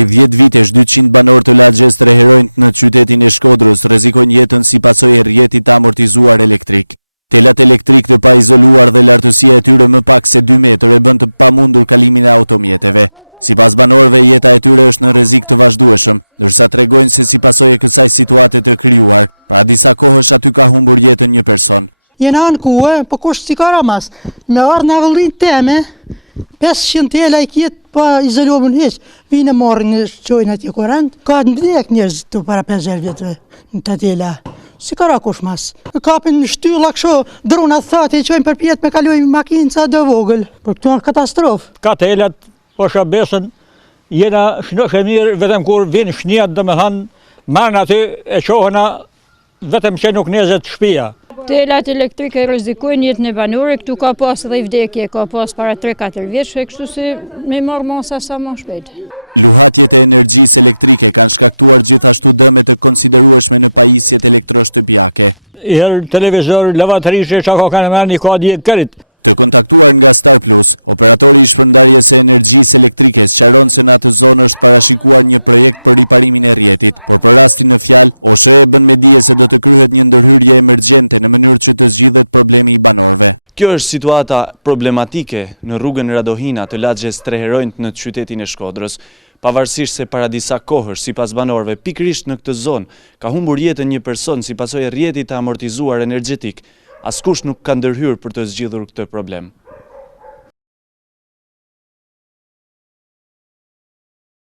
Prej 10 vitesh 200 banor të lagjes të reherojnë në qytetin e Shkodrës rrezikon jetën si pasojë rrjetit të amortizuar elektrik. Telat elektrik të paizoluar dhe lartësia e tyre më pak se 2 metrë e bën të pamundur kalimin e automjeteve. Sipas banorëve jeta e tyre është në rrezik të vazhdueshëm, ndërsa tregojnë se si pasojë e kësaj situate të krijuar, pra disa kohësh aty ka humbur jetën një person. Jena në kuë, po kush si karamas, me ardhë në vëllin teme, 500 tela i kjetë pa izoluar hiç, vinë marrin në çojnë atje kurrent, ka ndjek njerëz të para 50 vjetëve në të tela. Si ka kush mas. Kapin në shtylla kështu, drona thatë i çojnë përpjet me kalojnë makinë sa do vogël. Por këtu është katastrofë. Ka telat, po shabesën, jena shnosh e mirë vetëm kur vin shnjat, domethënë marrin aty e qohëna vetëm që nuk nezet shtëpia. Telat elektrike rrezikojnë jetën e banorëve, këtu ka pas edhe vdekje, ka pas para 3-4 vjeç, kështu se me marr masa sa më shpejt. Lohatjet e energjisë elektrike kanë shkaktuar gjithashtu dëme të konsiderueshme në pajisjet elektroshtëpiake. Herë televizor, lavatriçe, çka kanë marrë një kodje kërit. Të kontaktuar nga Star Plus, operatori shpërndarjes së energjisë elektrike sqaron se në atë zonë është parashikuar një projekt për riparimin e rrjetit, por për rastin në fjalë, ose bën me dije se do të kryhet një ndërhyrje emergjente në mënyrë që të zgjidhet problemi i banorëve. Kjo është situata problematike në rrugën Radohina të lagjes Treherojnë në qytetin e Shkodrës. Pavarësisht se para disa kohësh, sipas banorëve, pikërisht në këtë zonë ka humbur jetën një person si pasojë e rrjetit të amortizuar energjetik, askush nuk ka ndërhyrë për të zgjidhur këtë problem.